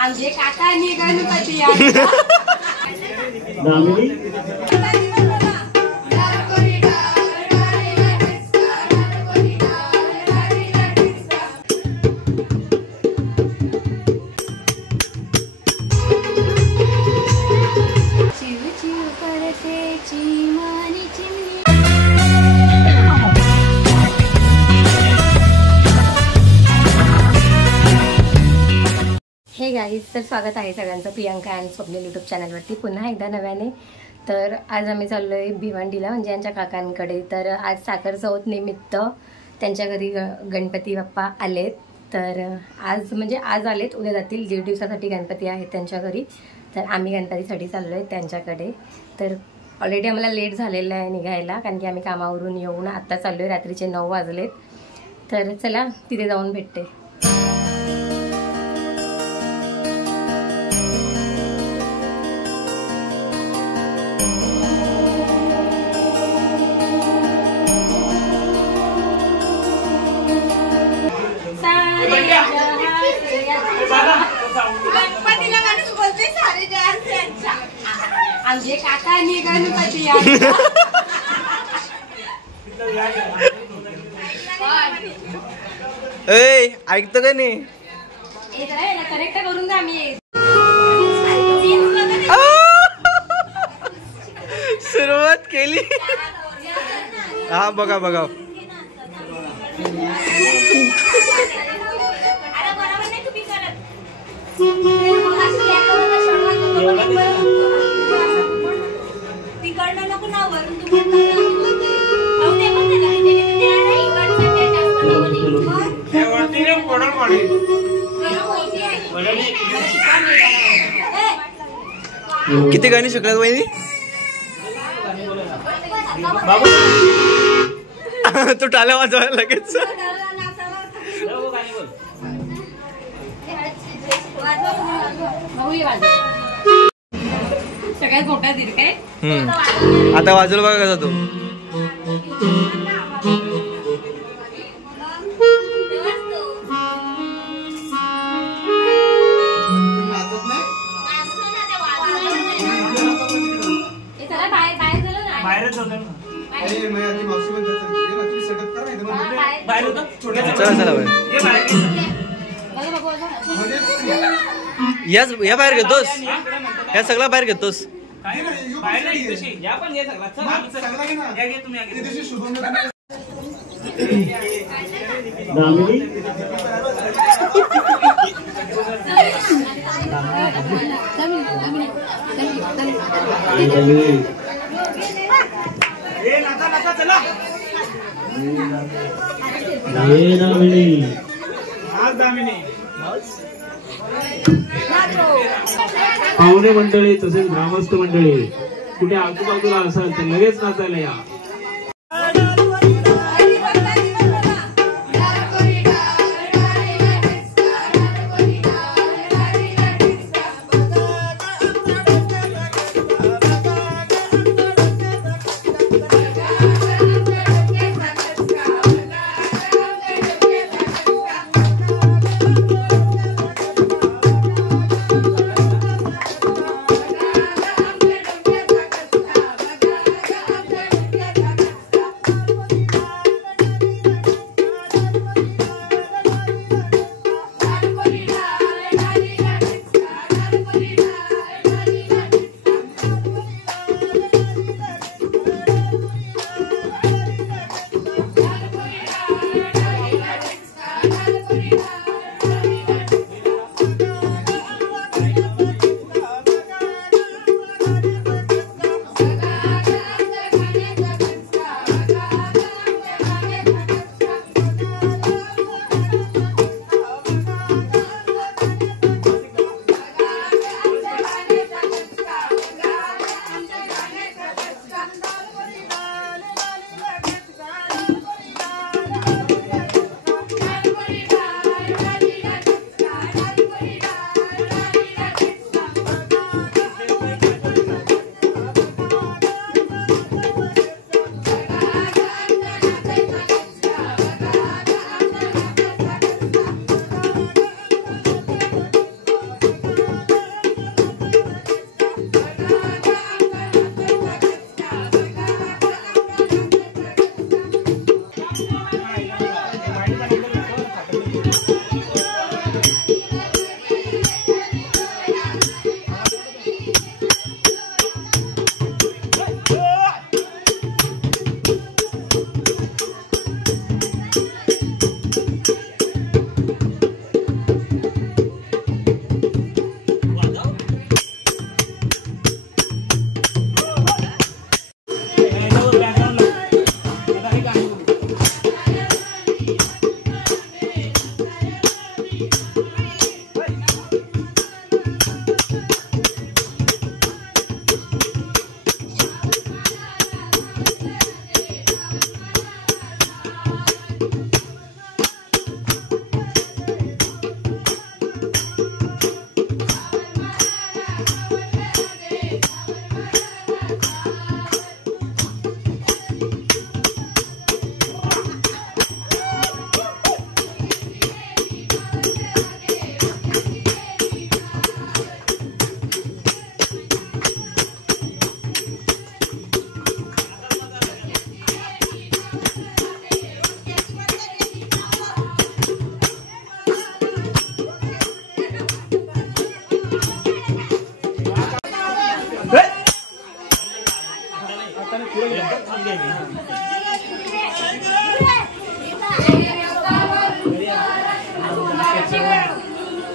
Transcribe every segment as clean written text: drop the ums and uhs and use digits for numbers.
आमचे काका आणि गणपती हे गाईज, तर स्वागत आहे सगळ्यांचं प्रियंका अँड स्वप्नील यूट्यूब चॅनलवरती पुन्हा एकदा नव्याने. तर आज आम्ही चाललो आहे भिवंडीला, म्हणजे यांच्या काकांकडे. तर आज साखर चौथ निमित्त त्यांच्या घरी गणपती बाप्पा आलेत. तर आज आलेत, उद्या जातील. 1.5 दिवसासाठी गणपती आहेत त्यांच्या घरी. तर आम्ही गणपतीसाठी चाललो आहे त्यांच्याकडे. तर ऑलरेडी आम्हाला लेट झालेलं आहे निघायला, कारण की आम्ही कामावरून येऊन आत्ता चाललो आहे. रात्रीचे 9 वाजलेत. तर चला तिथे जाऊन भेटते. गणपतीला माणूस बोलते सारे जयांच्या आमचे काका आणि गणपती ऐकतो का नाही? करेक्ट करून द्या. आम्ही सुरुवात केली. हा बघा बघा. किती गाणी शिकलात वहिनी? तू टाळ्या वाजवायला लगेच. सगळ्यात मोठा दीर काय. आता वाजवलं बघा कसा तू. या बाहेर घेतोस, या सगळा बाहेर घेतोस. पाहुणे मंडळी तसेच ग्रामस्थ मंडळी कुठे आजूबाजूला असाल तर लगेच नाचायला या.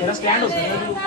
त्याला स्टँड होतं.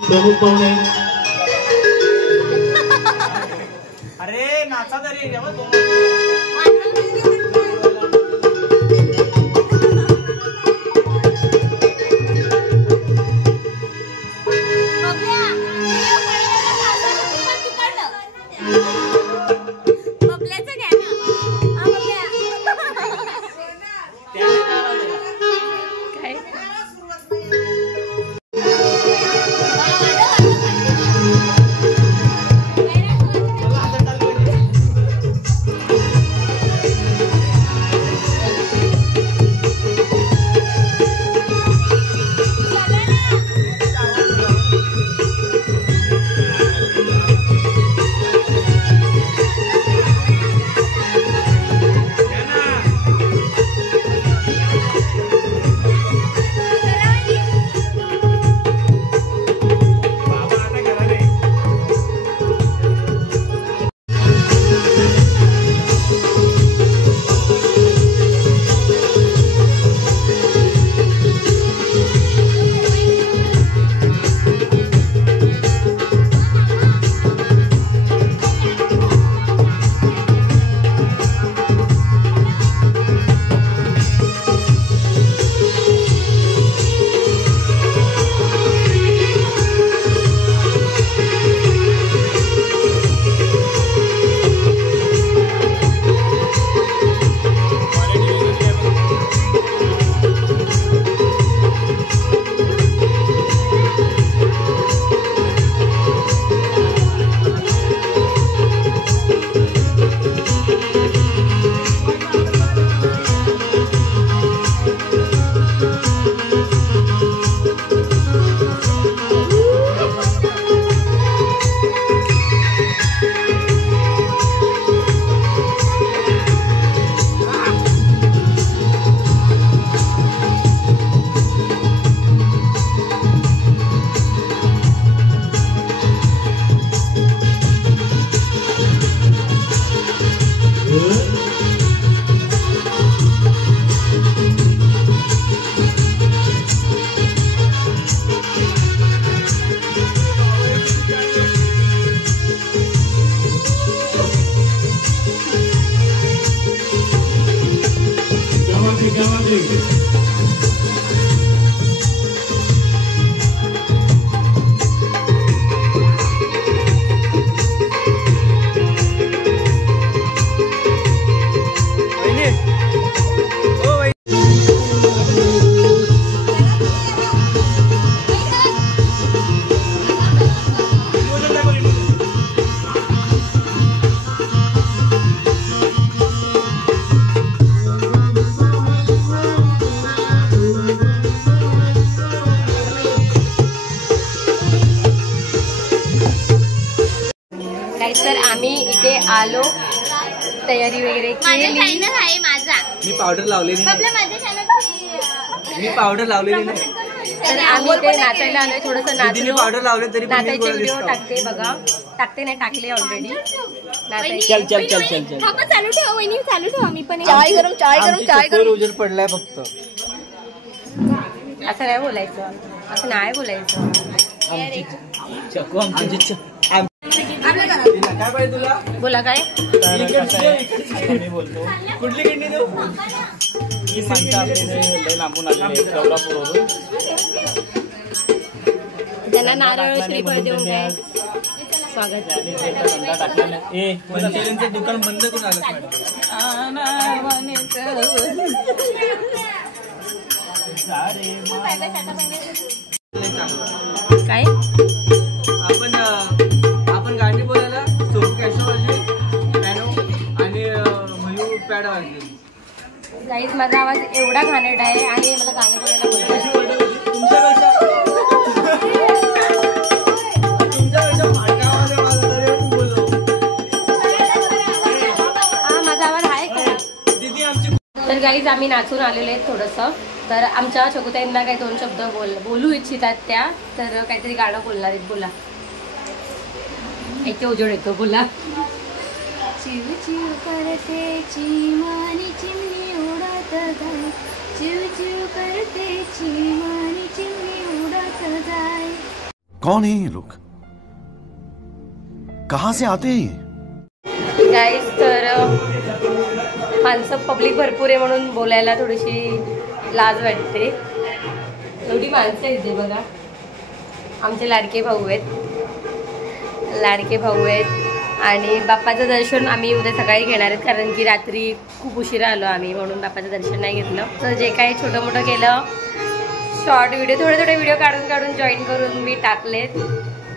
प्रमुख पाहुणे अरे नाचा तरी क्या बात है. तर आम्ही इथे आलो, तयारी वगैरे केली. आहे माझा. मी पावडर लावलेली नाही. मी पावडर लावलेली नाही. तर आम्ही इथे नाचायला आलोय, थोडंसं नाचलो. पावडर लावले तरी नाचायचे व्हिडिओ टाकते बघा. टाकते नाही, टाकले ऑलरेडी. चल चल चल चल चल. चालू ठेवा वहिनी, चालू ठेवा. मी पण चाय गरम उजेड पडलाय फक्त. असं नाही बोलायचं, असं नाही बोलायचं. चकू आमची काय पाहिजे तुला? बोला काय? मी बोलतो कुठली किडनी देऊ? ही माणसं आपले लांबून आलेले कोल्हापूरवरून. त्यांना नारळ श्रीफळ देऊन काय स्वागत. आणि त्याचा धंदा टाकलेला. ए पंचेरींचं दुकान बंद करून आलं काय? आपण गाणी बोलायला सोपू कॅशवाजी पॅनो आणि मयूर पॅड वाजले. गाईज माझा आवाज एवढा घाणेरड आहे आणि मला गाणे बोलायला बोलतो. हा माझा आवाज आहे का? तर गाईज आम्ही नाचून आलेले आहेत थोडंसं. तर आमच्या चकुताईंना काही 2 शब्द बोलू इच्छितात त्या, तर काहीतरी गाणं बोलणार आहेत. बोला. इथे उजेड येतो, बोला. चिव चिव करते चिमानी चिमणी उडत जाय. चिव चिव करते चिमानी चिमणी उडत जाय. कौन है ये लोग? कहां से आते हैं ये? गाईज तर माणसं पब्लिक भरपूर आहे म्हणून बोलायला थोडीशी लाज वाटते. एवढी माणसं आहेत ते बघा. आमचे लाडके भाऊ आहेत आणि बाप्पाचं दर्शन आम्ही उद्या सकाळी घेणार आहेत, कारण की रात्री खूप उशिरा आलो आम्ही, म्हणून बाप्पाचं दर्शन नाही घेतलं. तर जे काही छोटं मोठं केलं, शॉर्ट व्हिडिओ थोडे व्हिडिओ काढून जॉईन करून मी टाकलेत.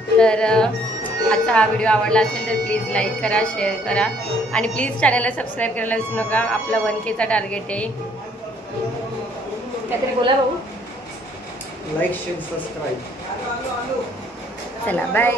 तर आजचा हा व्हिडिओ आवडला असेल तर प्लीज लाईक करा, शेअर करा आणि प्लीज चॅनलला सबस्क्राईब करायला विसरू नका. आपला 1K टार्गेट आहे. काहीतरी बोला भाऊ. Like share subscribe. चला बाय.